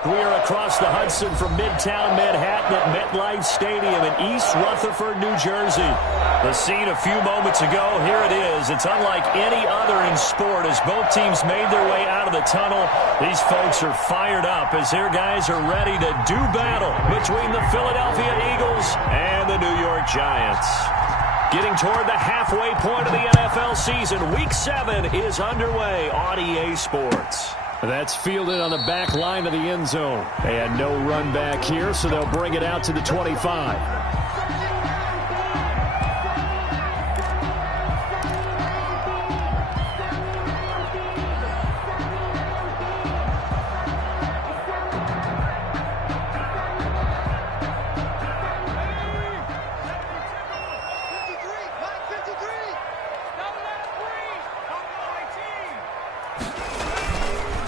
We are across the Hudson from Midtown Manhattan at MetLife Stadium in East Rutherford, New Jersey. The scene a few moments ago, here it is. It's unlike any other in sport as both teams made their way out of the tunnel. These folks are fired up as their guys are ready to do battle between the Philadelphia Eagles and the New York Giants. Getting toward the halfway point of the NFL season, Week 7 is underway on EA Sports. That's fielded on the back line of the end zone. They had no run back here, so they'll bring it out to the 25.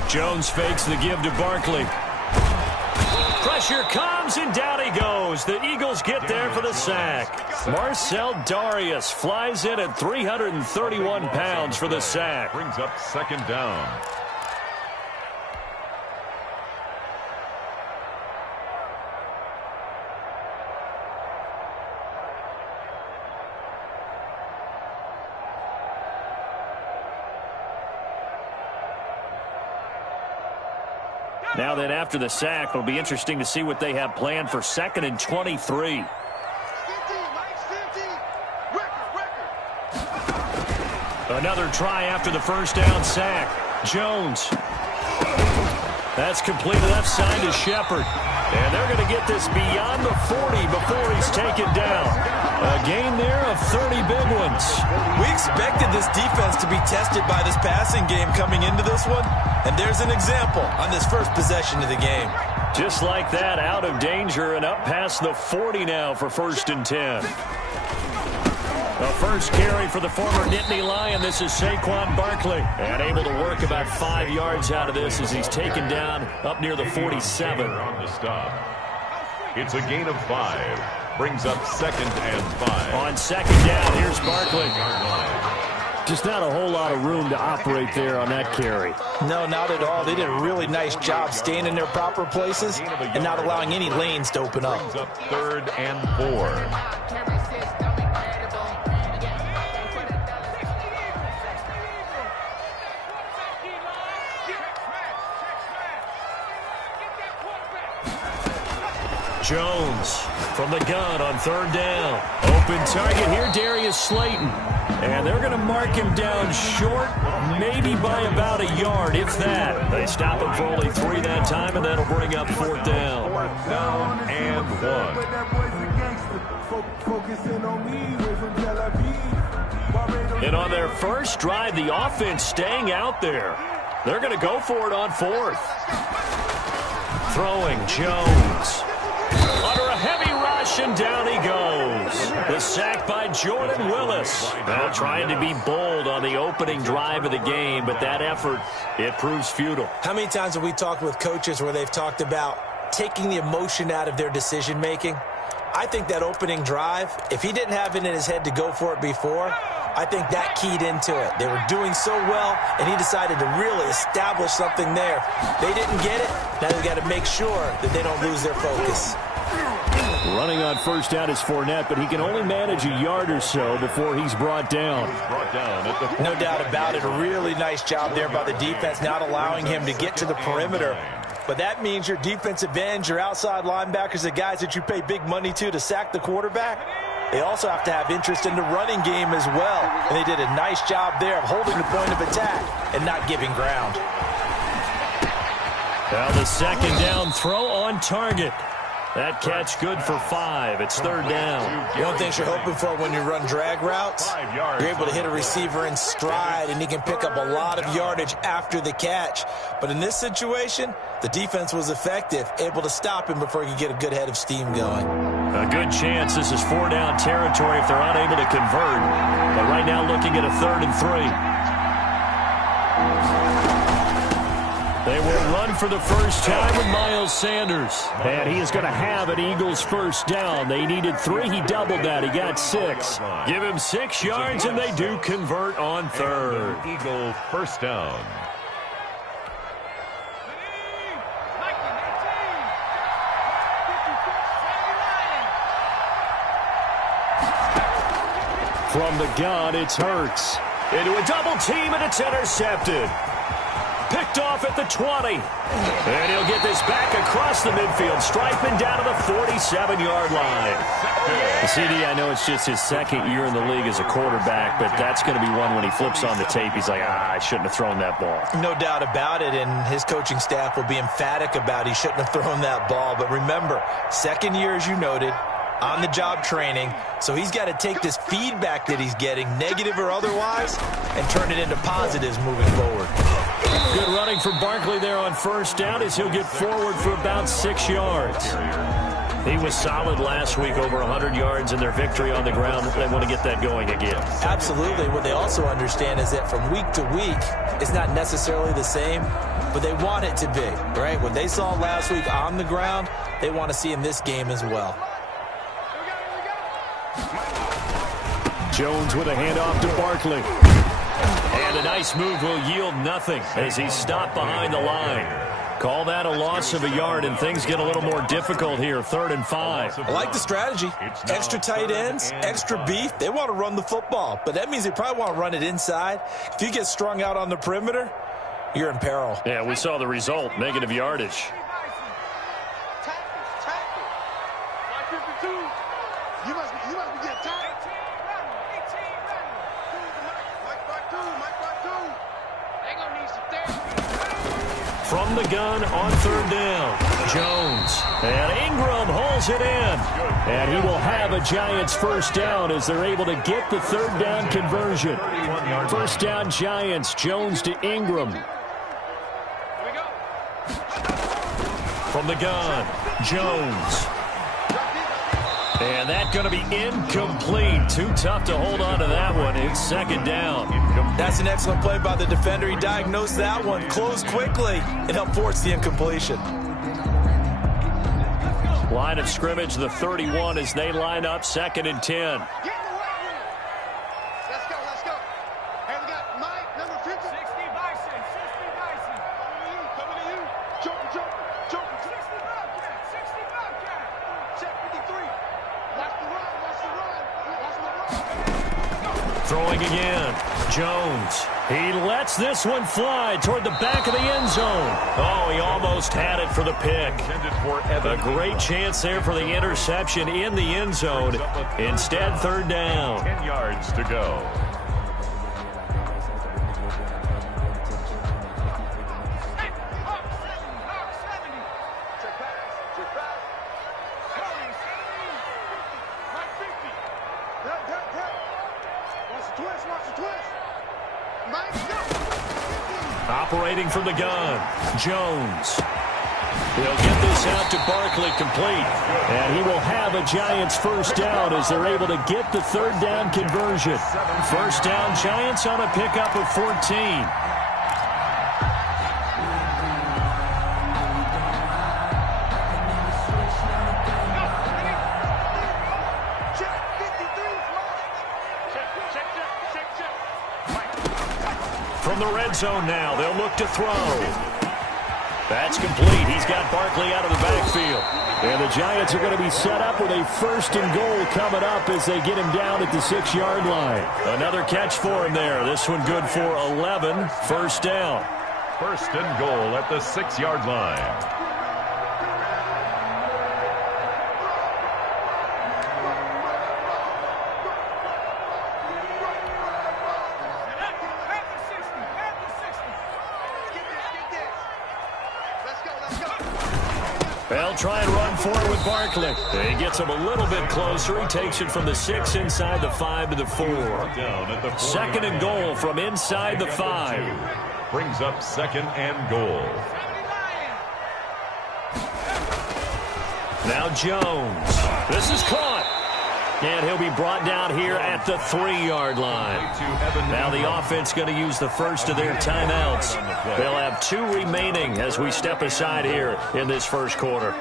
Jones fakes the give to Barkley. Pressure comes, and down he goes. The Eagles get there for the sack. Marcel Darius flies in at 331 pounds for the sack. Brings up second down. Now then, after the sack, it'll be interesting to see what they have planned for 2nd and 23. Another try after the first down sack. Jones. That's complete left side to Shepard. And they're going to get this beyond the 40 before he's taken down. A gain there of 30 big ones. We expected this defense to be tested by this passing game coming into this one. And there's an example on this first possession of the game. Just like that, out of danger and up past the 40 now for 1st and 10. The first carry for the former Nittany Lion. This is Saquon Barkley. And able to work about 5 yards out of this as he's taken down up near the 47. On the stop. It's a gain of 5. Brings up 2nd and 5. On 2nd down, here's Barkley. Just not a whole lot of room to operate there on that carry. No, not at all. They did a really nice job staying in their proper places and not allowing any lanes to open up. Brings up 3rd and 4. Jones from the gun on 3rd down. Open target here, Darius Slayton. And they're going to mark him down short, maybe by about a yard, if that. They stop him for only 3 that time, and that'll bring up 4th down. 4th down and 1. And on their first drive, the offense staying out there. They're going to go for it on 4th. Throwing Jones. Under a heavy rush, and down he goes. The sack by Jordan Willis. Well, trying to be bold on the opening drive of the game, but that effort, it proves futile. How many times have we talked with coaches where they've talked about taking the emotion out of their decision-making? I think that opening drive, if he didn't have it in his head to go for it before, I think that keyed into it. They were doing so well, and he decided to really establish something there. They didn't get it. Now they've got to make sure that they don't lose their focus. Running on 1st down is Fournette, but he can only manage a yard or so before he's brought down. No doubt about it. A really nice job there by the defense, not allowing him to get to the perimeter. But that means your defensive ends, your outside linebackers, the guys that you pay big money to sack the quarterback, they also have to have interest in the running game as well. And they did a nice job there of holding the point of attack and not giving ground. Now the 2nd down throw on target. That catch good for 5. It's 3rd down. One thing you're hoping for when you run drag routes, you're able to hit a receiver in stride, and he can pick up a lot of yardage after the catch. But in this situation, the defense was effective, able to stop him before he could get a good head of steam going. A good chance this is 4-down territory if they're unable to convert. But right now looking at a 3rd and 3. They will run for the first time with Miles Sanders. And he is going to have an Eagles first down. They needed 3. He doubled that. He got 6. Give him 6 yards, and they do convert on 3rd. Eagles first down. From the gun, it's Hurts. Into a double team, and it's intercepted. Picked off at the 20. And he'll get this back across the midfield stripe and down to the 47-yard line. CD, I know it's just his second year in the league as a quarterback, but that's going to be one when he flips on the tape. He's like, I shouldn't have thrown that ball. No doubt about it, and his coaching staff will be emphatic about he shouldn't have thrown that ball. But remember, second year, as you noted, on-the-job training, so he's got to take this feedback that he's getting, negative or otherwise, and turn it into positives moving forward. Good running for Barkley there on first down as he'll get forward for about 6 yards. He was solid last week, over 100 yards in their victory on the ground. They want to get that going again. Absolutely. What they also understand is that from week to week, it's not necessarily the same, but they want it to be, right? What they saw last week on the ground, they want to see in this game as well. Jones with a handoff to Barkley. And a nice move will yield nothing as he's stopped behind the line. Call that a loss of a yard, and things get a little more difficult here, 3rd and 5. I like the strategy. Extra tight ends, extra beef. They want to run the football, but that means they probably want to run it inside. If you get strung out on the perimeter, you're in peril. Yeah, we saw the result, negative yardage. From the gun on 3rd down, Jones. And Ingram holds it in. And he will have a Giants first down as they're able to get the 3rd down conversion. First down Giants, Jones to Ingram. From the gun, Jones. And that's going to be incomplete. Too tough to hold on to that one. It's 2nd down. That's an excellent play by the defender. He diagnosed that one, closed quickly, and helped force the incompletion. Line of scrimmage, the 31 as they line up, 2nd and 10. Let's go. Hey, we got Mike, number 50. 60 Bison. Coming to you. Joker. 60 Bobcat. Check 53. Watch the run. Throwing again. Jones. He lets this one fly toward the back of the end zone. Oh, he almost had it for the pick. A great chance there for the interception in the end zone. Instead, 3rd down. 10 yards to go. Operating from the gun, Jones. He'll get this out to Barkley, complete. And he will have a Giants first down as they're able to get the 3rd down conversion. First down Giants on a pickup of 14. From the red zone now, they'll look to throw. That's complete. He's got Barkley out of the backfield. And the Giants are going to be set up with a 1st and goal coming up as they get him down at the 6-yard line. Another catch for him there. This one good for 11. First down. 1st and goal at the 6-yard line. They'll try and run for it with Barkley. He gets him a little bit closer. He takes it from the 6 inside the 5 to the 4. 2nd and goal from inside the 5. Brings up 2nd and goal. Now Jones. This is caught. And he'll be brought down here at the 3-yard line. Now the offense going to use the first of their timeouts. They'll have 2 remaining as we step aside here in this first quarter.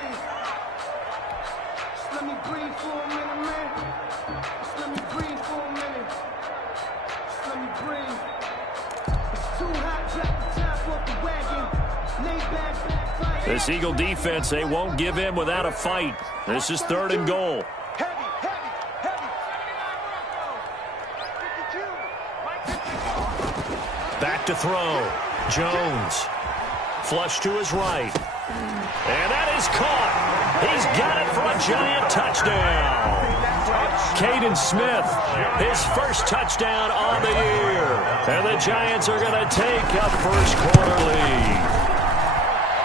This Eagle defense, they won't give in without a fight. This is 3rd and goal. Back to throw. Jones. Flush to his right. And that is caught. He's got it for a Giant touchdown. Caden Smith, his first touchdown on the year. And the Giants are going to take a first quarter lead.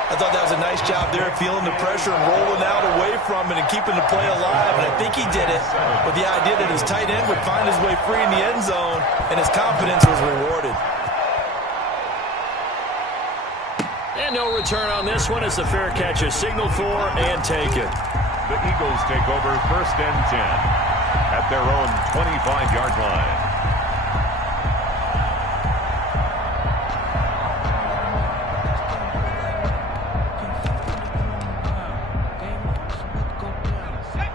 I thought that was a nice job there, feeling the pressure and rolling out away from it and keeping the play alive. And I think he did it with the idea that his tight end would find his way free in the end zone, and his confidence was rewarded. And no return on this one as the fair catch is signaled for and taken. The Eagles take over 1st and 10 at their own 25-yard line.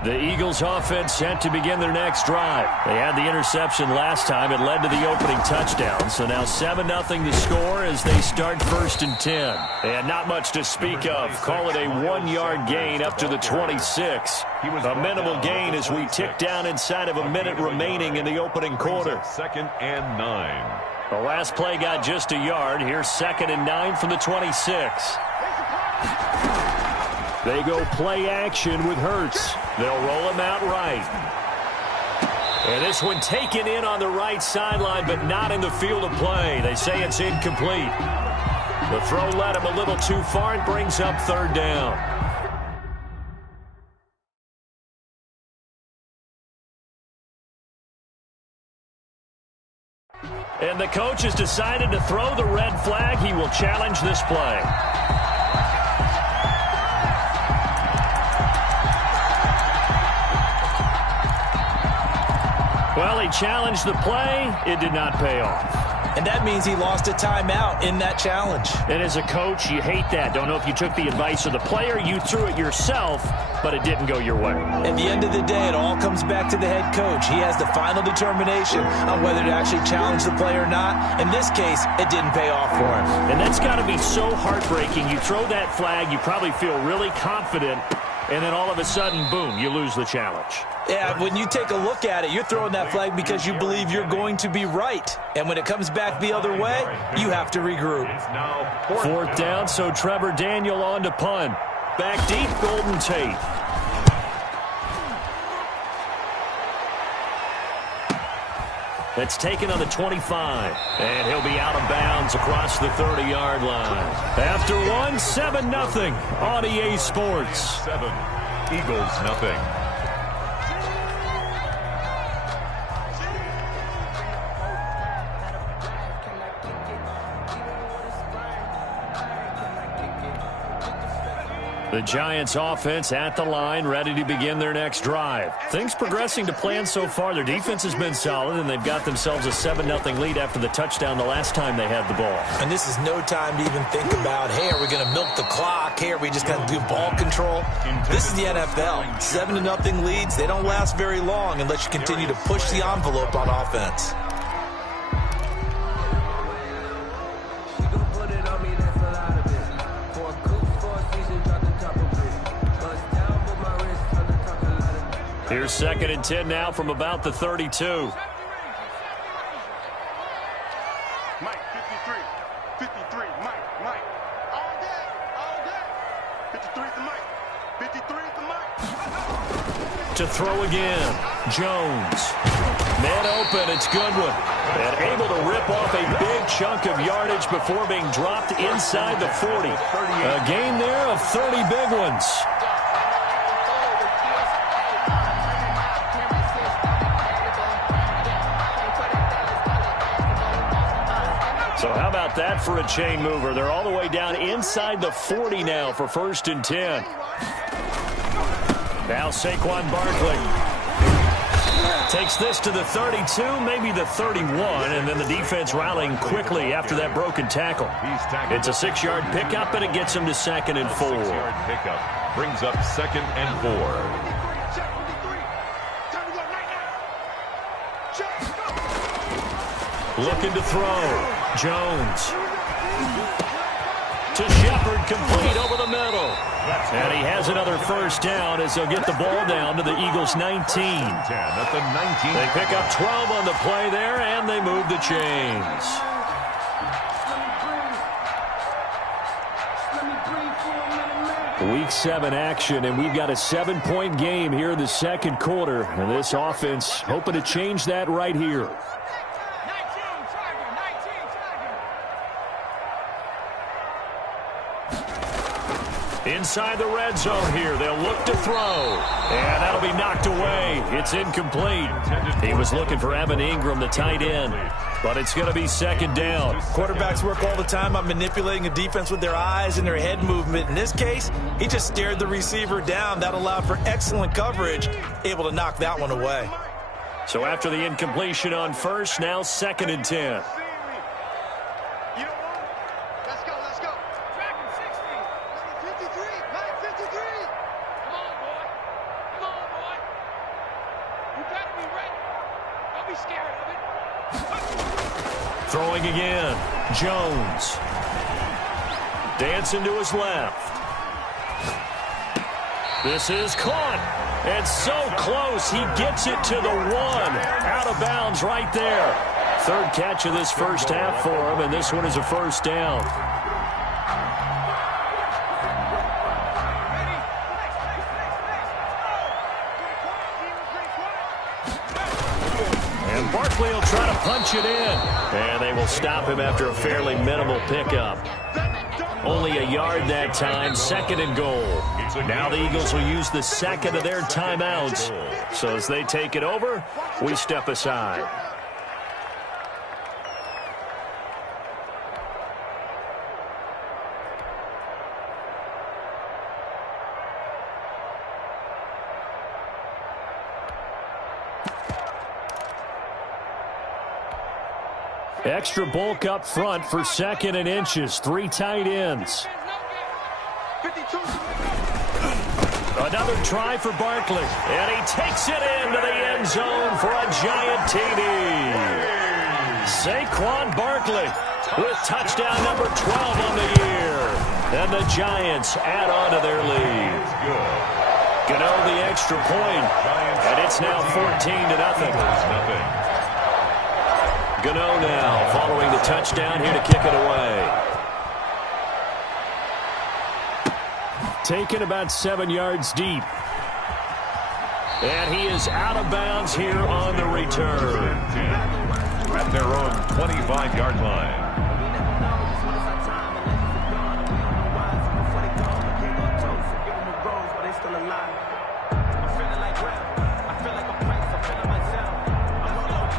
The Eagles offense set to begin their next drive. They had the interception last time. It led to the opening touchdown. So now 7-0 the score as they start 1st and 10. And not much to speak of. Call it a 1-yard gain up to the 26. A minimal gain as we tick down inside of a minute remaining in the opening quarter. 2nd and 9. The last play got just a yard. Here's 2nd and 9 from the 26. They go play action with Hurts. They'll roll him out right. And this one taken in on the right sideline, but not in the field of play. They say it's incomplete. The throw led him a little too far and brings up 3rd down. And the coach has decided to throw the red flag. He will challenge this play. Well, he challenged the play. It did not pay off. And that means he lost a timeout in that challenge. And as a coach, you hate that. Don't know if you took the advice of the player, you threw it yourself, but it didn't go your way. At the end of the day, it all comes back to the head coach. He has the final determination on whether to actually challenge the play or not. In this case, it didn't pay off for him. And that's got to be so heartbreaking. You throw that flag, you probably feel really confident, and then all of a sudden, boom, you lose the challenge. Yeah, when you take a look at it, you're throwing that flag because you believe you're going to be right. And when it comes back the other way, you have to regroup. It's now 4th down, so Trevor Daniel on to punt. Back deep, Golden Tate. That's taken on the 25. And he'll be out of bounds across the 30-yard line. After one, 7-0 on EA Sports. 7. Eagles, nothing. The Giants offense at the line, ready to begin their next drive. Things progressing to plan so far. Their defense has been solid, and they've got themselves a 7-0 lead after the touchdown the last time they had the ball. And this is no time to even think about, hey, are we going to milk the clock? Hey, are we just going to do ball control? This is the NFL. 7-0 leads, they don't last very long unless you continue to push the envelope on offense. Here's 2nd and 10 now from about the 32. Mike, 53. 53, Mike. All day. 53 is the Mike. 53 is the Mike. To throw again, Jones. Man open, it's Goodwin. And able to rip off a big chunk of yardage before being dropped inside the 40. A gain there of 30 big ones. So how about that for a chain mover? They're all the way down inside the 40 now for 1st and 10. Now Saquon Barkley takes this to the 32, maybe the 31, and then the defense rallying quickly after that broken tackle. It's a 6-yard pickup, and it gets him to 2nd and 4. 6-yard pickup brings up 2nd and 4. Looking to throw. Jones. To Shepard, complete over the middle. And he has another 1st down as they'll get the ball down to the Eagles' 19. 10 at the 19. They pick up 12 on the play there, and they move the chains. Week 7 action, and we've got a 7-point game here in the second quarter. And this offense hoping to change that right here. Inside the red zone here, they'll look to throw. And that'll be knocked away. It's incomplete. He was looking for Evan Ingram, the tight end. But it's going to be second down. Quarterbacks work all the time on manipulating a defense with their eyes and their head movement. In this case, he just stared the receiver down. That allowed for excellent coverage, able to knock that one away. So after the incompletion on first, now 2nd and 10. Throwing again. Jones. Dancing to his left. This is caught. And so close. He gets it to the 1. Out of bounds right there. 3rd catch of this first half for him, and this one is a first down. Barkley will try to punch it in. And they will stop him after a fairly minimal pickup. Only a yard that time, 2nd and goal. Now the Eagles will use the 2nd of their timeouts. So as they take it over, we step aside. Extra bulk up front for 2nd and inches. 3 tight ends. Another try for Barkley. And he takes it into the end zone for a giant TD. Saquon Barkley with touchdown number 12 on the year. And the Giants add on to their lead. Gano the extra point. And it's now 14-0. Gano now following the touchdown here to kick it away. Taken about 7 yards deep. And he is out of bounds here on the return. At their own 25-yard line.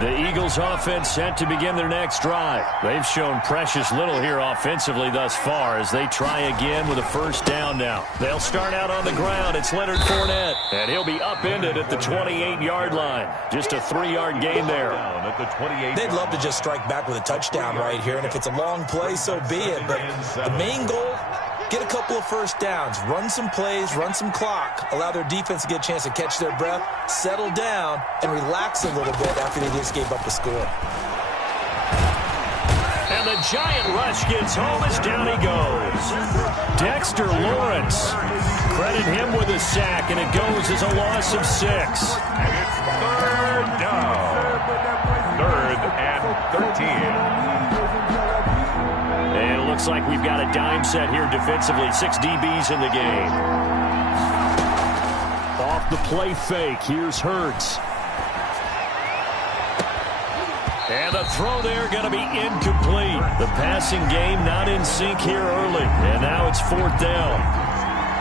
The Eagles offense set to begin their next drive. They've shown precious little here offensively thus far as they try again with a first down now. They'll start out on the ground. It's Leonard Fournette, and he'll be upended at the 28-yard line. Just a 3-yard gain there. They'd love to just strike back with a touchdown right here, and if it's a long play, so be it. But the main goal, get a couple of first downs, run some plays, run some clock, allow their defense to get a chance to catch their breath, settle down, and relax a little bit after they just gave up the score. And the giant rush gets home as down he goes. Dexter Lawrence. Credit him with a sack, and it goes as a loss of 6. And it's 3rd down. 3rd and 13. And it looks like we've got a dime set here defensively. 6 DBs in the game. Off the play fake. Here's Hurts. And the throw there going to be incomplete. The passing game not in sync here early. And now it's 4th down.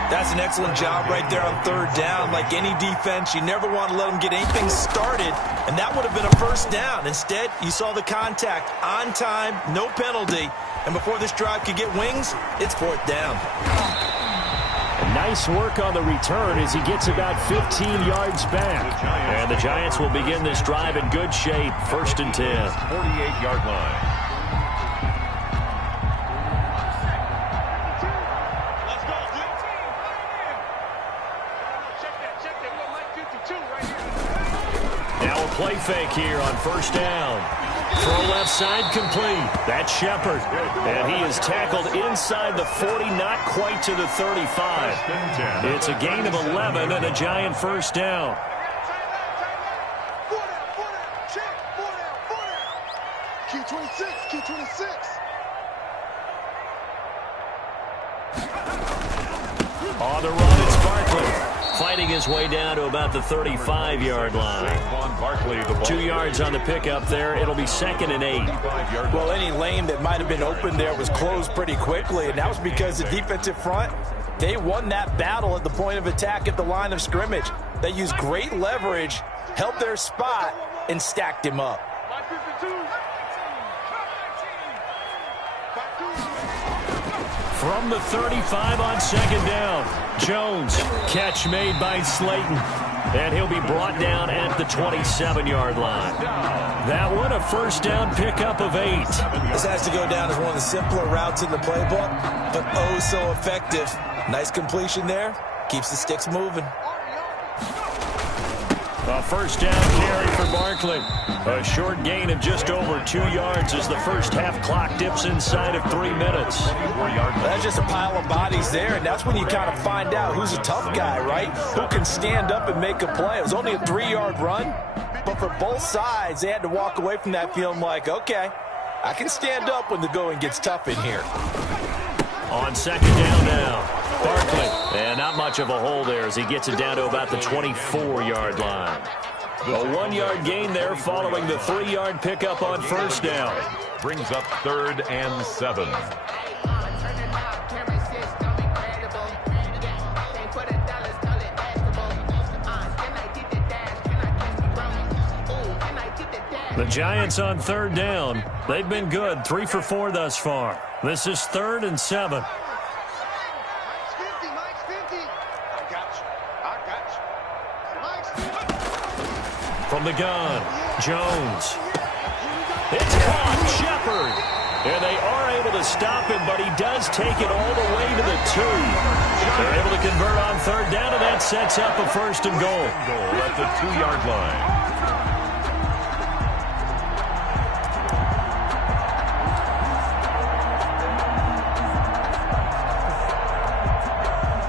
That's an excellent job right there on 3rd down. Like any defense, you never want to let them get anything started, and that would have been a first down. Instead, you saw the contact on time, no penalty, and before this drive could get wings, it's 4th down. Nice work on the return as he gets about 15 yards back. And the Giants will begin this drive in good shape. 1st and 10. 48-yard line. Play fake here on 1st down. Throw left side complete. That's Shepard. And he is tackled inside the 40, not quite to the 35. It's a gain of 11 and a Giant first down. Key 26, key 26. On the run, it's Barkley. Fighting his way down to about the 35-yard line. 2 yards on the pickup there. It'll be 2nd and 8. Well, any lane that might have been open there was closed pretty quickly, and that was because the defensive front, they won that battle at the point of attack at the line of scrimmage. They used great leverage, held their spot, and stacked him up. From the 35 on 2nd down, Jones, catch made by Slayton. And he'll be brought down at the 27-yard line. That one, a 1st down pickup of 8. This has to go down as one of the simpler routes in the playbook, but oh so effective. Nice completion there. Keeps the sticks moving. A 1st down carry for Barkley. A short gain of just over 2 yards as the first half clock dips inside of 3 minutes. That's just a pile of bodies there, and that's when you kind of find out who's a tough guy, right? Who can stand up and make a play. It was only a 3-yard run, but for both sides, they had to walk away from that feeling like, okay, I can stand up when the going gets tough in here. On 2nd down now, Barkley. And not much of a hole there as he gets it down to about the 24-yard line. A 1-yard gain there following the 3-yard pickup on 1st down. Brings up 3rd and 7. The Giants on 3rd down. They've been good, 3 for 4 thus far. This is 3rd and 7. From the gun, Jones. It's caught, Shepard. And they are able to stop him, but he does take it all the way to the 2. They're able to convert on 3rd down, and that sets up a 1st and goal. At the 2-yard line.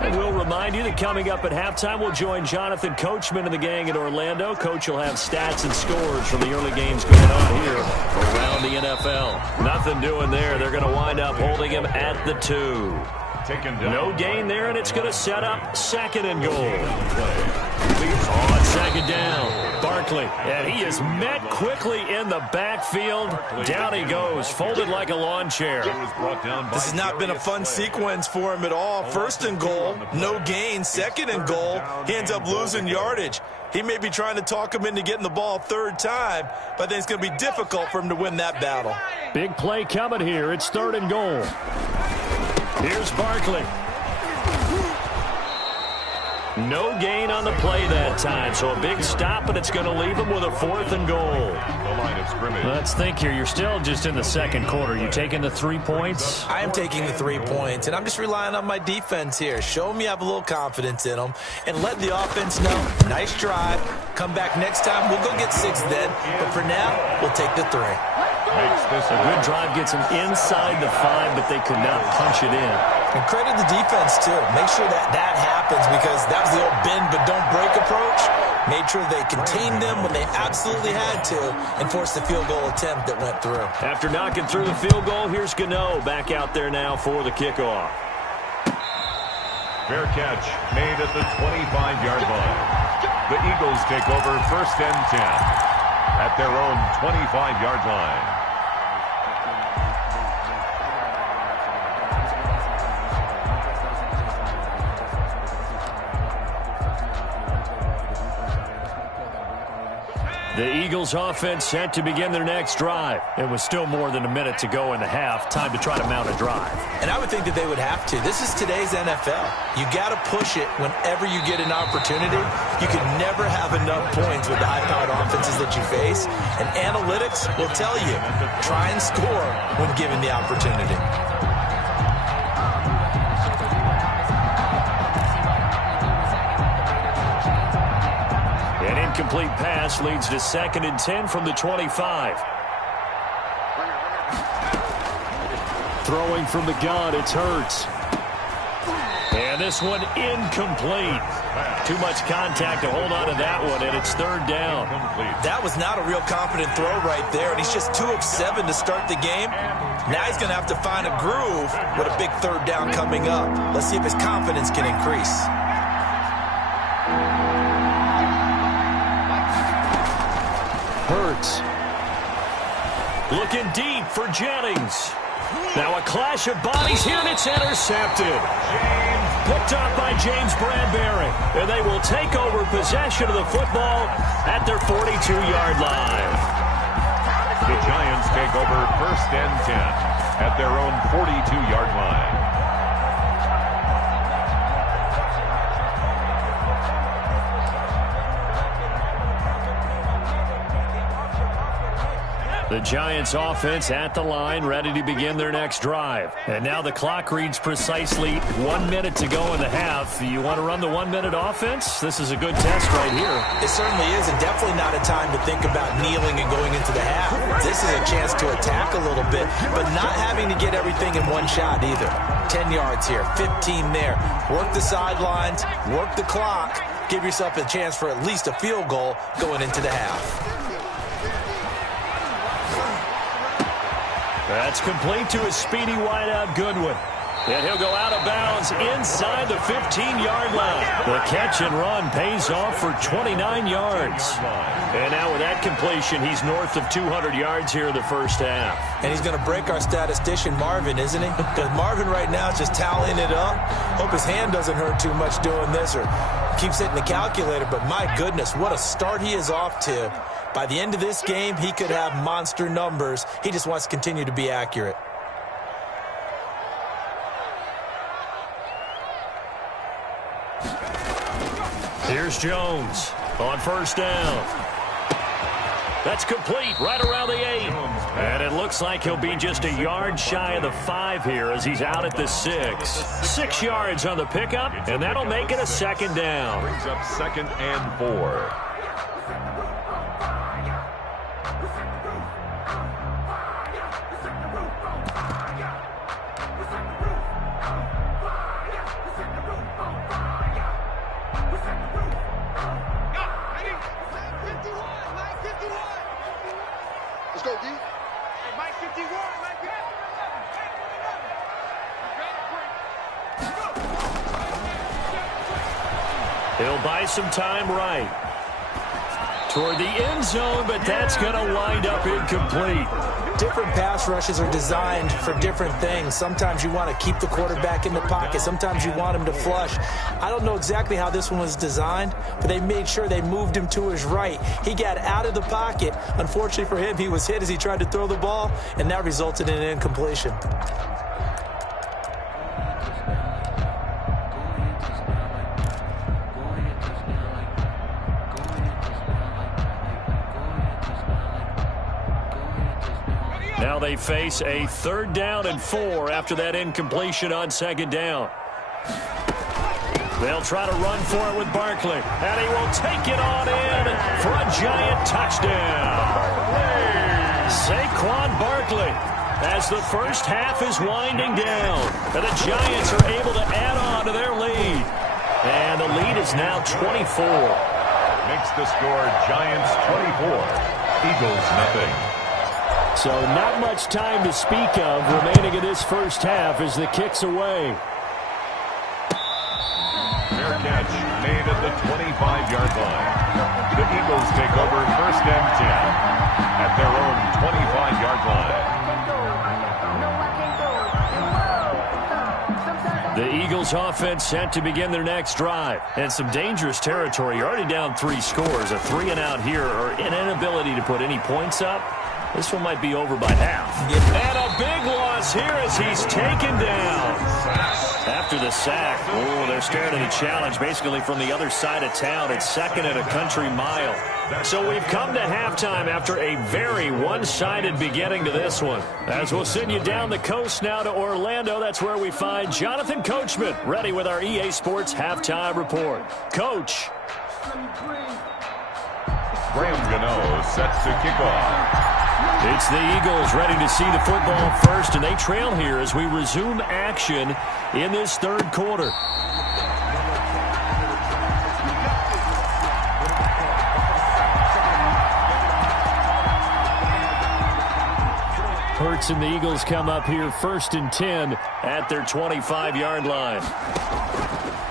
And we'll remind you that coming up at halftime, we'll join Jonathan Coachman and the gang in Orlando. Coach will have stats and scores from the early games going on here around the NFL. Nothing doing there. They're going to wind up holding him at the 2. No gain there, and it's going to set up 2nd and goal. On 2nd down, Barkley, and he is met quickly in the backfield. Down he goes, folded like a lawn chair. This has not been a fun sequence for him at all. 1st and goal, no gain. 2nd and goal, he ends up losing yardage. He may be trying to talk him into getting the ball 3rd time, but I think it's going to be difficult for him to win that battle. Big play coming here. It's 3rd and goal. Here's Barkley. No gain on the play that time, so a big stop, and it's going to leave him with a 4th and goal. The line of scrimmage. Let's think here. You're still just in the 2nd quarter. You taking the 3 points? I am taking the 3 points, and I'm just relying on my defense here. Show me I have a little confidence in them, and let the offense know, nice drive. Come back next time. We'll go get 6 then, but for now, we'll take the 3. Makes this a good drive, gets them inside the 5, but they could not punch it in. And credit the defense, too. Make sure that happens, because that was the old bend but don't break approach. Made sure they contained them when they absolutely had to and forced the field goal attempt that went through. After knocking through the field goal, here's Gano back out there now for the kickoff. Fair catch made at the 25-yard line. The Eagles take over 1st and 10 at their own 25-yard line. The Eagles offense set to begin their next drive. It was still more than a minute to go in the half. Time to try to mount a drive. And I would think that they would have to. This is today's NFL. You got to push it whenever you get an opportunity. You can never have enough points with the high-powered offenses that you face. And analytics will tell you, try and score when given the opportunity. Incomplete pass leads to 2nd and 10 from the 25. Throwing from the gun, it's Hurts. And And this one incomplete. Too much contact to hold on to that one, and it's third down. That was not a real confident throw right there, and he's just 2 of 7 to start the game. Now he's going to have to find a groove with a big third down coming up. Let's see if his confidence can increase. Hurts. Looking deep for Jennings. Now a clash of bodies here, and it's intercepted. Picked up by James Bradbury. And they will take over possession of the football at their 42-yard line. The Giants take over 1st and 10 at their own 42-yard line. The Giants offense at the line, ready to begin their next drive. And now the clock reads precisely 1 minute to go in the half. You want to run the 1 minute offense? This is a good test right here. It certainly is, and definitely not a time to think about kneeling and going into the half. This is a chance to attack a little bit, but not having to get everything in one shot either. 10 yards here, 15 there. Work the sidelines, work the clock, give yourself a chance for at least a field goal going into the half. That's complete to a speedy wideout Goodwin. And he'll go out of bounds inside the 15-yard line. The catch and run pays off for 29 yards. And now with that completion, he's north of 200 yards here in the first half. And he's going to break our statistician Marvin, isn't he? Because Marvin right now is just tallying it up. Hope his hand doesn't hurt too much doing this or keeps hitting the calculator. But my goodness, what a start he is off to. By the end of this game, he could have monster numbers. He just wants to continue to be accurate. Here's Jones on first down. That's complete right around the 8. And it looks like he'll be just a yard shy of the 5 here as he's out at the 6. 6 yards on the pickup, and that'll make it a second down. Brings up 2nd and 4. Let's go, D. Hey, Mike 51, Mike 51. He'll buy some time right toward the end zone, but that's going to wind up incomplete. Different pass rushes are designed for different things. Sometimes you want to keep the quarterback in the pocket. Sometimes you want him to flush. I don't know exactly how this one was designed, but they made sure they moved him to his right. He got out of the pocket. Unfortunately for him, he was hit as he tried to throw the ball, and that resulted in an incompletion. Now they face a 3rd down and 4 after that incompletion on 2nd down. They'll try to run for it with Barkley, and he will take it on in for a giant touchdown. Saquon Barkley as the first half is winding down, and the Giants are able to add on to their lead. And the lead is now 24. Makes the score Giants 24, Eagles nothing. So not much time to speak of remaining in this first half as the kick's away. Fair catch made at the 25-yard line. The Eagles take over 1st and 10 at their own 25-yard line. The Eagles offense set to begin their next drive. And some dangerous territory. You're already down 3 scores. A 3-and-out here or an inability to put any points up. This one might be over by half. And a big loss here as he's taken down. After the sack, they're staring at a challenge basically from the other side of town. It's 2nd and a country mile. So we've come to halftime after a very one-sided beginning to this one. As we'll send you down the coast now to Orlando, that's where we find Jonathan Coachman ready with our EA Sports Halftime Report. Coach. Graham Gano set to kick off. It's the Eagles ready to see the football first, and they trail here as we resume action in this 3rd quarter. Hurts and the Eagles come up here 1st and 10 at their 25-yard line.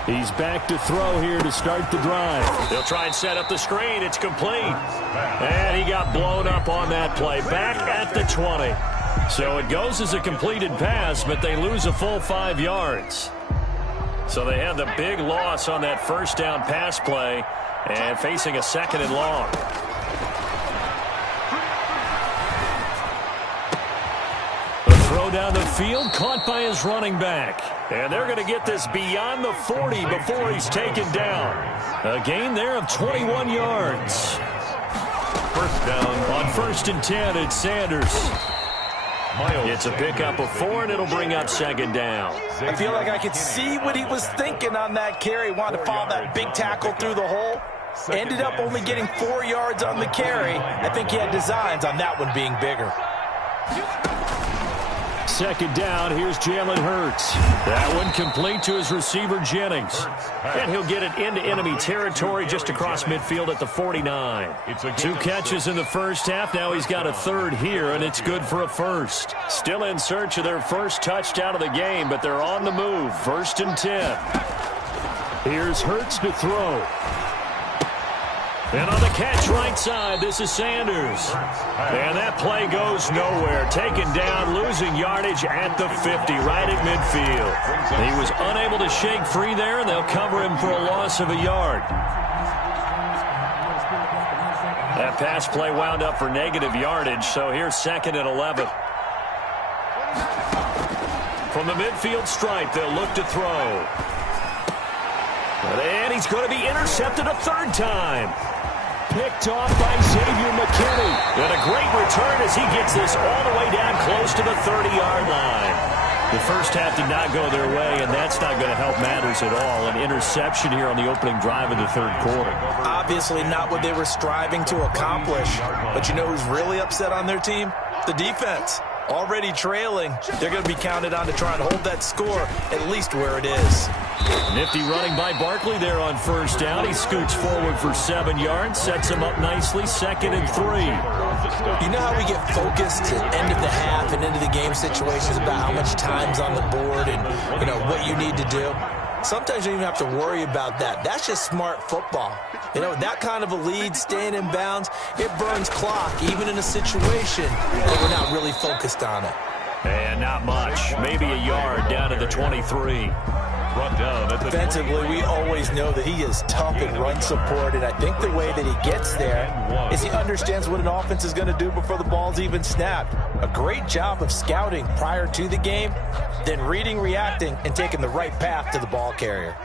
He's back to throw here to start the drive. They'll try and set up the screen. It's complete. And he got blown up on that play. Back at the 20. So it goes as a completed pass, but they lose a full 5 yards. So they had the big loss on that first down pass play and facing a 2nd and long. The throw down the field, caught by his running back. And they're going to get this beyond the 40 before he's taken down. A gain there of 21 yards. First down. On 1st and 10, it's Sanders. It's a pickup of 4, and it'll bring up 2nd down. I feel like I could see what he was thinking on that carry. Wanted to follow that big tackle through the hole. Ended up only getting 4 yards on the carry. I think he had designs on that one being bigger. 2nd down, here's Jalen Hurts. That one complete to his receiver, Jennings. And he'll get it into enemy territory just across midfield at the 49. 2 catches in the first half. Now he's got a 3rd here, and it's good for a 1st. Still in search of their first touchdown of the game, but they're on the move. 1st and 10. Here's Hurts to throw. And on the catch right side, this is Sanders. And that play goes nowhere. Taken down, losing yardage at the 50, right at midfield. He was unable to shake free there, and they'll cover him for a loss of a yard. That pass play wound up for negative yardage, so here's 2nd and 11. From the midfield stripe, they'll look to throw. And he's going to be intercepted a 3rd time. Picked off by Xavier McKinney. And a great return as he gets this all the way down close to the 30-yard line. The first half did not go their way, and that's not going to help matters at all. An interception here on the opening drive of the 3rd quarter. Obviously not what they were striving to accomplish. But you know who's really upset on their team? The defense. Already trailing. They're going to be counted on to try and hold that score at least where it is. Nifty running by Barkley there on 1st down. He scoots forward for 7 yards, sets him up nicely, 2nd and 3. You know how we get focused at end of the half and into the game situations about how much time's on the board and, you know, what you need to do? Sometimes you don't even have to worry about that. That's just smart football. You know, that kind of a lead, staying in bounds, it burns clock, even in a situation that we're not really focused on it. And not much. Maybe a yard down to the 23. Brought down at the Defensively, we always know that he is tough in run support, and I think the way that he gets there is he understands what an offense is going to do before the ball's even snapped. A great job of scouting prior to the game, then reading, reacting, and taking the right path to the ball carrier.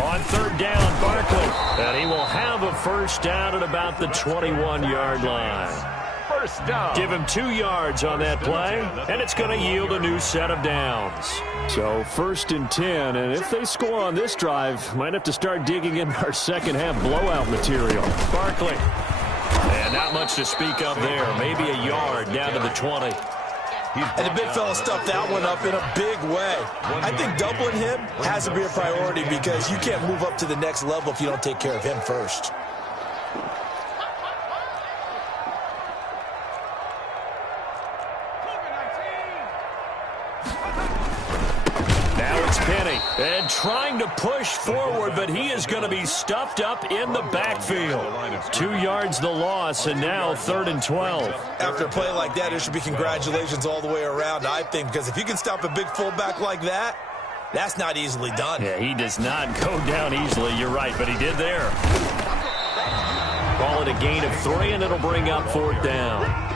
On 3rd down, Barkley. And he will have a 1st down at about the 21-yard line. First down. Give him 2 yards on that play, and it's going to yield a new set of downs. So 1st and 10, and if they score on this drive, might have to start digging in our second half blowout material. Barkley. And not much to speak of there. Maybe a yard down to the 20. And the big fella stuffed that one up in a big way. I think doubling him has to be a priority because you can't move up to the next level if you don't take care of him first. And trying to push forward, but he is going to be stuffed up in the backfield. 2 yards the loss, and now 3rd and 12. After a play like that, there should be congratulations all the way around, I think, because if you can stop a big fullback like that, that's not easily done. Yeah, he does not go down easily. You're right, but he did there. Call it a gain of 3, and it'll bring up 4th down.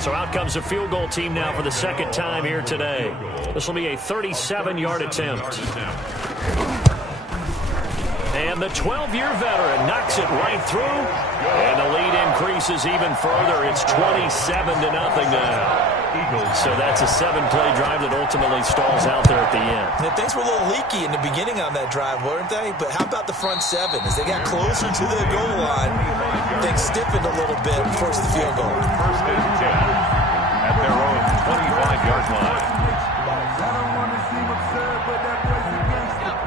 So out comes the field goal team now for the 2nd time here today. This will be a 37-yard attempt. And the 12-year veteran knocks it right through. And the lead increases even further. It's 27-0 now. So that's a 7-play drive that ultimately stalls out there at the end. And things were a little leaky in the beginning on that drive, weren't they? But how about the front 7? As they got closer to the goal line, things stiffened a little bit and forced the field goal. 1st and 10 at their own 25-yard line.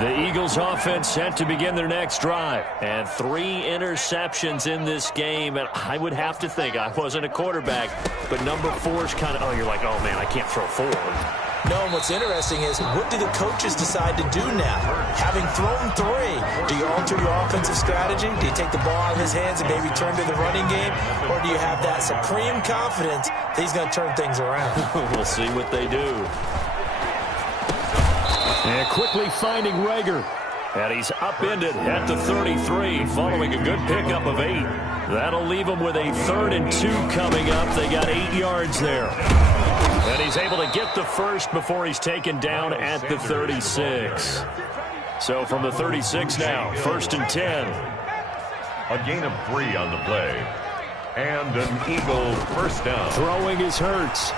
The Eagles offense set to begin their next drive. And 3 interceptions in this game. And I would have to think, I wasn't a quarterback, but number 4 is kind of, you're like, oh, man, I can't throw 4. No, and what's interesting is, what do the coaches decide to do now? Having thrown 3, do you alter your offensive strategy? Do you take the ball out of his hands and maybe turn to the running game? Or do you have that supreme confidence that he's going to turn things around? We'll see what they do. And quickly finding Rager. And he's upended at the 33, following a good pickup of 8. That'll leave him with a 3rd and 2 coming up. They got 8 yards there. And he's able to get the first before he's taken down at the 36. So from the 36 now, 1st and 10. A gain of 3 on the play. And an Eagle first down. Throwing is Hurts.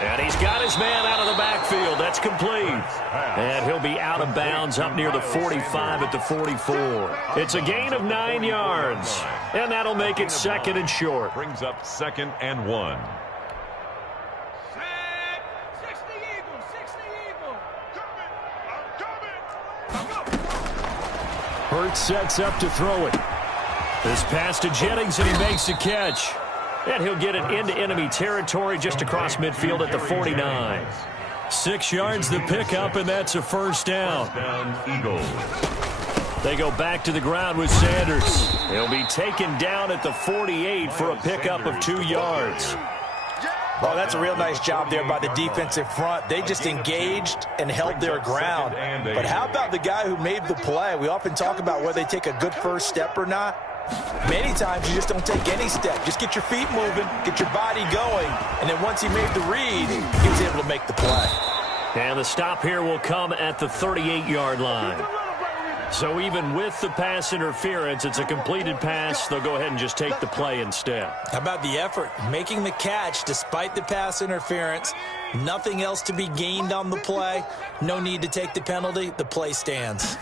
And he's got his man out of the backfield. That's complete. And he'll be out of bounds up near the 45 at the 44. It's a gain of 9 yards. And that'll make it 2nd and short. Brings up 2nd and 1. Hurts sets up to throw it. This pass to Jennings, and he makes the catch. And he'll get it into enemy territory just across midfield at the 49. 6 yards the pickup, and that's a 1st down. First down, Eagles. They go back to the ground with Sanders. He'll be taken down at the 48 for a pickup of 2 yards. Well, that's a real nice job there by the defensive front. They just engaged and held their ground. But how about the guy who made the play? We often talk about whether they take a good first step or not. Many times you just don't take any step. Just get your feet moving, get your body going, and then once he made the read, he was able to make the play. And the stop here will come at the 38-yard line. So even with the pass interference, it's a completed pass. They'll go ahead and just take the play instead. How about the effort? Making the catch despite the pass interference. Nothing else to be gained on the play. No need to take the penalty. The play stands.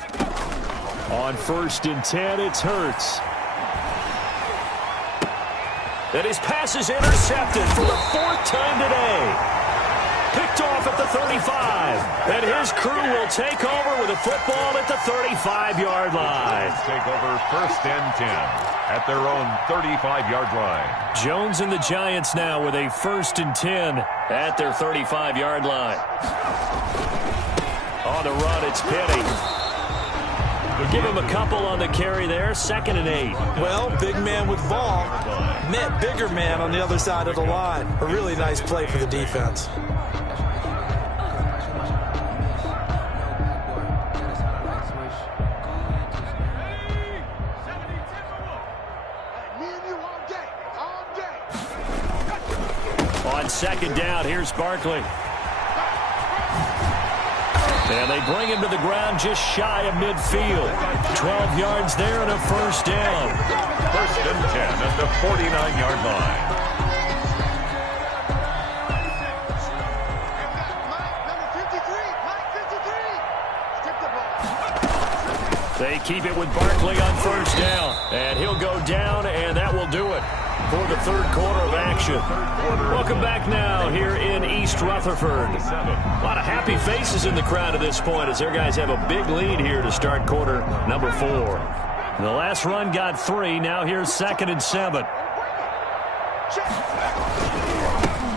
On 1st and 10, it's Hurts. And his pass is intercepted for the 4th time today. Picked off at the 35. And his crew will take over with a football at the 35-yard line. Take over 1st and 10 at their own 35-yard line. Jones and the Giants now with a 1st and 10 at their 35-yard line. On the run, it's Penny. Give him a couple on the carry there. 2nd and 8. Well, big man with ball met bigger man on the other side of the line. A really nice play for the defense. On 2nd down, here's Barkley. And they bring him to the ground just shy of midfield. 12 yards there and a 1st down. 1st and 10 at the 49-yard line. They keep it with Barkley on 1st down. And he'll go down, and that will do it for the 3rd quarter of action. Welcome back now here in East Rutherford. A lot of happy faces in the crowd at this point as their guys have a big lead here to start quarter number 4. The last run got 3. Now here's 2nd and 7.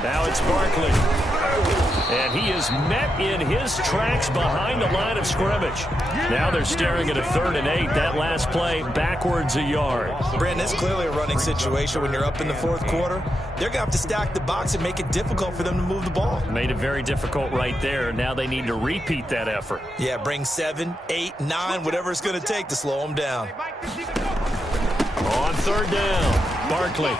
Now it's Barkley. And he is met in his tracks behind the line of scrimmage. Now they're staring at a 3rd and 8. That last play backwards a yard. Brandon, it's clearly a running situation when you're up in the 4th quarter. They're going to have to stack the box and make it difficult for them to move the ball. Made it very difficult right there. Now they need to repeat that effort. Yeah, bring 7, 8, 9, whatever it's going to take to slow them down. On 3rd down, Barkley.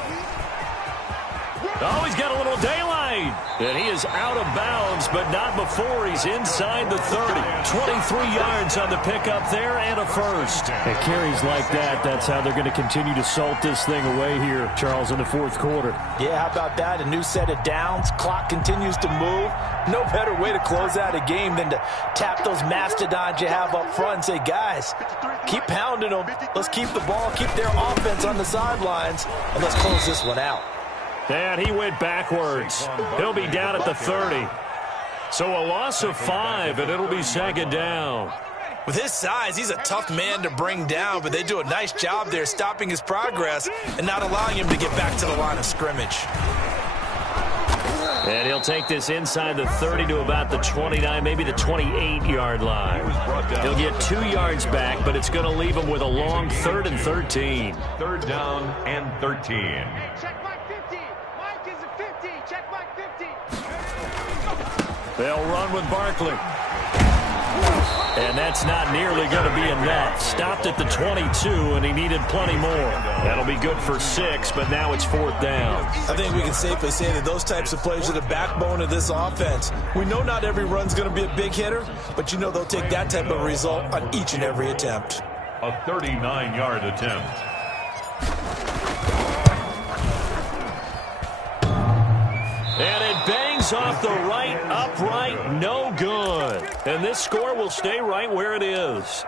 Oh, he's got a little daylight. And he is out of bounds, but not before he's inside the 30. 23 yards on the pickup there and a 1st. And carries like that, that's how they're going to continue to salt this thing away here, Charles, in the 4th quarter. Yeah, how about that? A new set of downs. Clock continues to move. No better way to close out a game than to tap those mastodons you have up front and say, guys, keep pounding them. Let's keep the ball, keep their offense on the sidelines, and let's close this one out. And he went backwards. He'll be down at the 30. So a loss of 5, and it'll be second down. With his size, he's a tough man to bring down, but they do a nice job there stopping his progress and not allowing him to get back to the line of scrimmage. And he'll take this inside the 30 to about the 29, maybe the 28-yard line. He'll get 2 yards back, but it's going to leave him with a long 3rd and 13. 3rd down and 13. Hey, check Mike 50. Mike is a 50. Check Mike 50. They'll run with Barkley. And that's not nearly going to be enough. Stopped at the 22, and he needed plenty more. That'll be good for 6, but now it's 4th down. I think we can safely say that those types of plays are the backbone of this offense. We know not every run's going to be a big hitter, but you know they'll take that type of result on each and every attempt. A 39-yard attempt. And it bangs off the right upright, no good. And this score will stay right where it is.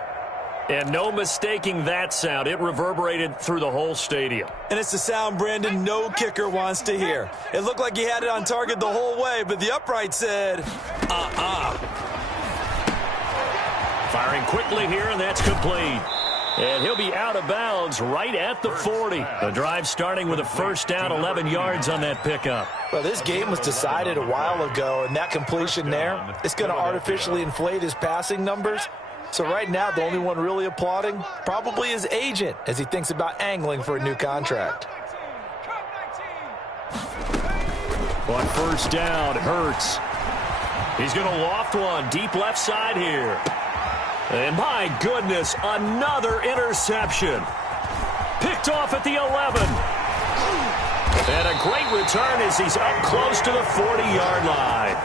And no mistaking that sound. It reverberated through the whole stadium. And it's the sound, Brandon, no kicker wants to hear. It looked like he had it on target the whole way, but the upright said, Firing quickly here, and that's complete. And he'll be out of bounds right at the 40. The drive starting with a 1st down, 11 yards on that pickup. Well, this game was decided a while ago, and that completion there, it's going to artificially inflate his passing numbers. So right now, the only one really applauding probably his agent as he thinks about angling for a new contract. On 1st down, Hurts. He's going to loft one deep left side here. And my goodness, another interception. Picked off at the 11. And a great return as he's up close to the 40-yard line.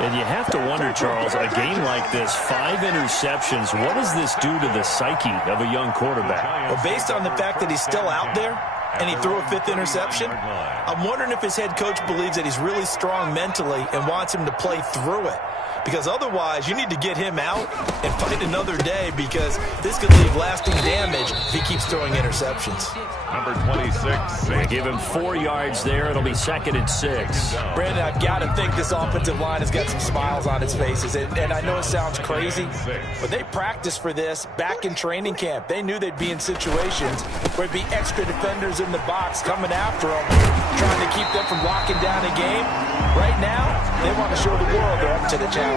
And you have to wonder, Charles, a game like this, 5 interceptions, what does this do to the psyche of a young quarterback? Well, based on the fact that he's still out there and he threw a 5th interception, I'm wondering if his head coach believes that he's really strong mentally and wants him to play through it. Because otherwise, you need to get him out and fight another day because this could leave lasting damage if he keeps throwing interceptions. Number 26. They give him 4 yards there. It'll be 2nd and 6. Brandon, I've got to think this offensive line has got some smiles on its faces. And I know it sounds crazy, but they practiced for this back in training camp. They knew they'd be in situations where it'd be extra defenders in the box coming after them, trying to keep them from locking down a game. Right now, they want to show the world they're up to the challenge.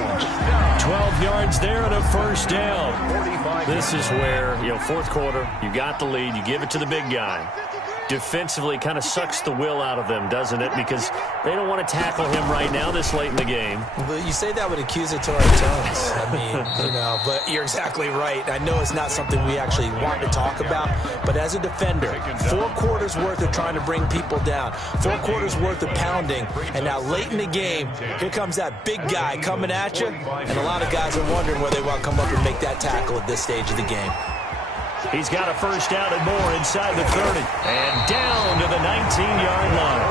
12 yards there and a 1st down. This is where, 4th quarter, you got the lead, you give it to the big guy. Defensively, kind of sucks the will out of them, doesn't it? Because they don't want to tackle him right now this late in the game. But you say that with accusatory tones. I mean, but you're exactly right. I know it's not something we actually want to talk about, but as a defender, 4 quarters worth of trying to bring people down, 4 quarters worth of pounding, and now late in the game, here comes that big guy coming at you, and a lot of guys are wondering whether they want to come up and make that tackle at this stage of the game. He's got a 1st down and more inside the 30. And down to the 19-yard line.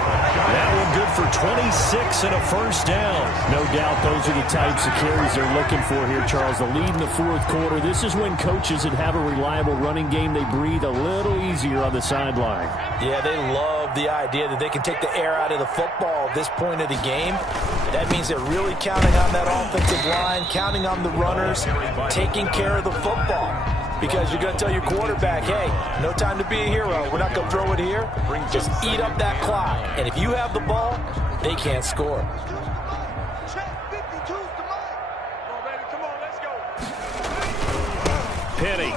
That one good for 26 and a 1st down. No doubt those are the types of carries they're looking for here, Charles. The lead in the 4th quarter. This is when coaches that have a reliable running game, they breathe a little easier on the sideline. Yeah, they love the idea that they can take the air out of the football at this point of the game. That means they're really counting on that offensive line, counting on the runners, taking care of the football. Because you're going to tell your quarterback, hey, no time to be a hero. We're not going to throw it here. Just eat up that clock. And if you have the ball, they can't score. Penny.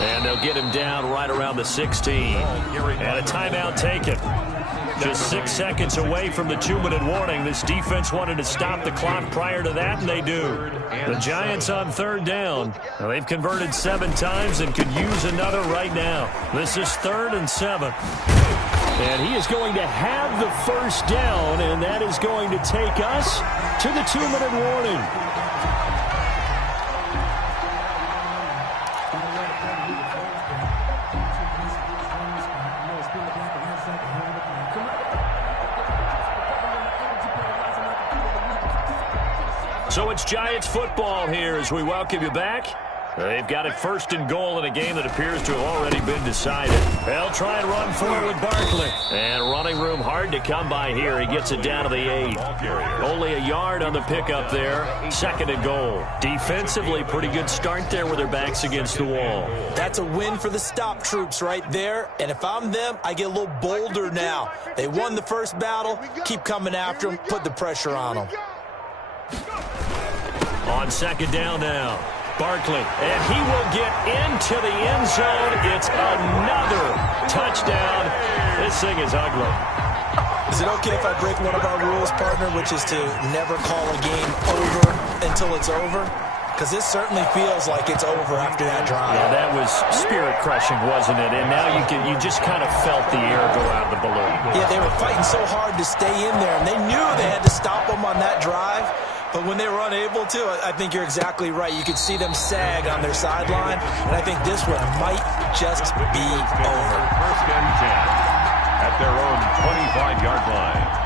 And they'll get him down right around the 16. And a timeout taken. Just 6 seconds away from the 2-minute warning. This defense wanted to stop the clock prior to that, and they do. The Giants on 3rd down. Now, they've converted 7 times and could use another right now. This is 3rd and 7. And he is going to have the 1st down, and that is going to take us to the 2-minute warning. So it's Giants football here as we welcome you back. They've got it first and goal in a game that appears to have already been decided. They'll try and run forward with Barkley. And running room hard to come by here. He gets it down to the 8. Only a yard on the pickup there. Second and goal. Defensively, pretty good start there with their backs against the wall. That's a win for the stop troops right there. And if I'm them, I get a little bolder now. They won the first battle. Keep coming after them. Put the pressure on them. On second down now. Barkley, and he will get into the end zone. It's another touchdown. This thing is ugly. Is it okay if I break one of our rules, partner, which is to never call a game over until it's over? Because this certainly feels like it's over after that drive. Yeah, that was spirit-crushing, wasn't it? And now you just kind of felt the air go out of the balloon. Yeah, they were fighting so hard to stay in there, and they knew they had to stop them on that drive. But when they were unable to, I think you're exactly right. You could see them sag on their sideline, and I think this one might just be over. First and 10 at their own 25-yard line.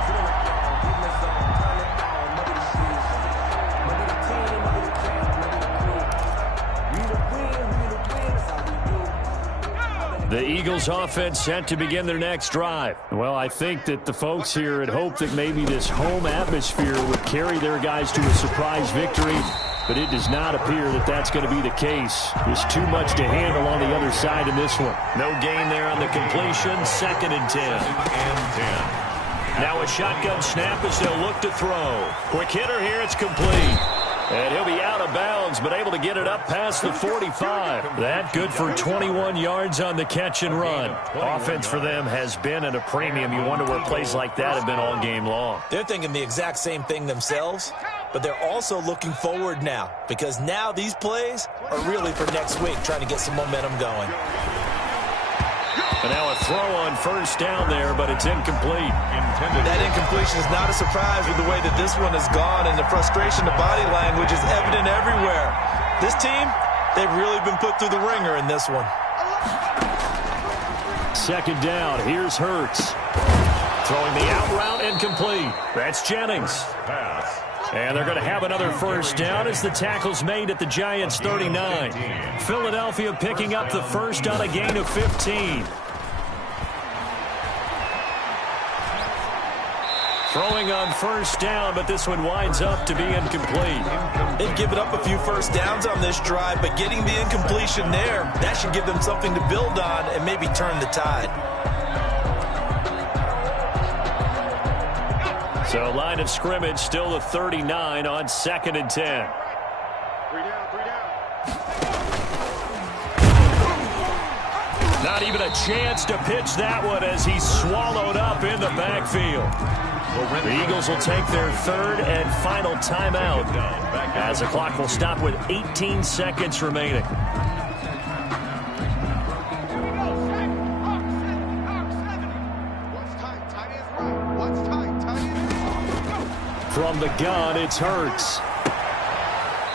The Eagles offense set to begin their next drive. Well, I think that the folks here had hoped that maybe this home atmosphere would carry their guys to a surprise victory, but it does not appear that that's going to be the case. There's too much to handle on the other side in this one. No gain there on the completion. Second and 10. Now a shotgun snap as they'll look to throw. Quick hitter here. It's complete. And he'll be out of bounds, but able to get it up past the 45. That good for 21 yards on the catch and run. Offense for them has been at a premium. You wonder where plays like that have been all game long. They're thinking the exact same thing themselves, but they're also looking forward now, because now these plays are really for next week, trying to get some momentum going. And now a throw on first down there, but it's incomplete. That incompletion is not a surprise with the way that this one has gone, and the frustration, the body language is evident everywhere. This team, they've really been put through the ringer in this one. Second down, here's Hurts. Throwing the out route, incomplete. That's Jennings. And they're going to have another first down as the tackle's made at the Giants' 39. Philadelphia picking up the first on a gain of 15. Throwing on first down, but this one winds up to be incomplete. They've given up a few first downs on this drive, but getting the incompletion there, that should give them something to build on and maybe turn the tide. So line of scrimmage still the 39 on second and 10. 3 down, 3 down. Not even a chance to pitch that one as he's swallowed up in the backfield. The Eagles will take their third and final timeout as the clock will stop with 18 seconds remaining. From the gun, it's Hurts.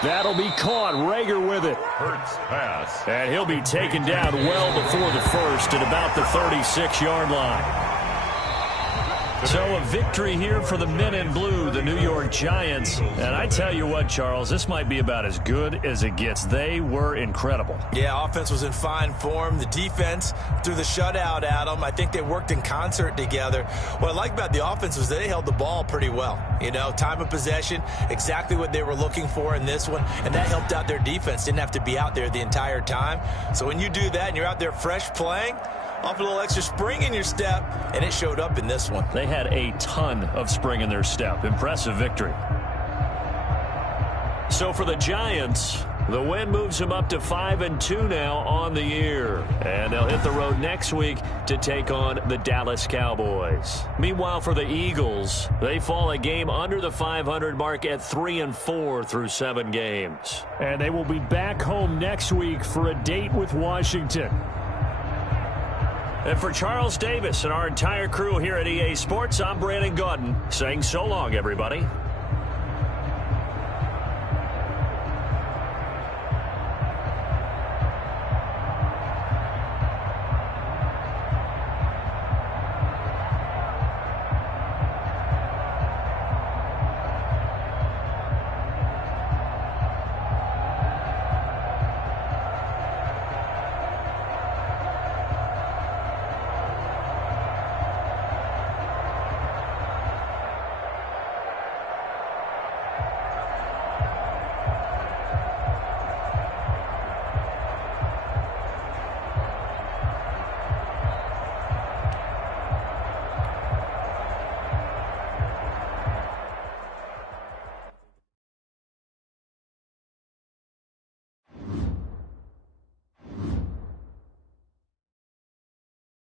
That'll be caught. Rager with it. Hurts pass. And he'll be taken down well before the first at about the 36-yard line. So a victory here for the men in blue, the New York Giants. And I tell you what, Charles, this might be about as good as it gets. They were incredible. Yeah, offense was in fine form. The defense threw the shutout at them. I think they worked in concert together. What I like about the offense was they held the ball pretty well. You know, time of possession, exactly what they were looking for in this one. And that helped out their defense. Didn't have to be out there the entire time. So when you do that and you're out there fresh playing, off a little extra spring in your step, and it showed up in this one. They had a ton of spring in their step. Impressive victory. So for the Giants, the win moves them up to 5-2 now on the year. And they'll hit the road next week to take on the Dallas Cowboys. Meanwhile, for the Eagles, they fall a game under the 500 mark at 3-4 through 7 games. And they will be back home next week for a date with Washington. And for Charles Davis and our entire crew here at EA Sports, I'm Brandon Gaudin saying so long, everybody.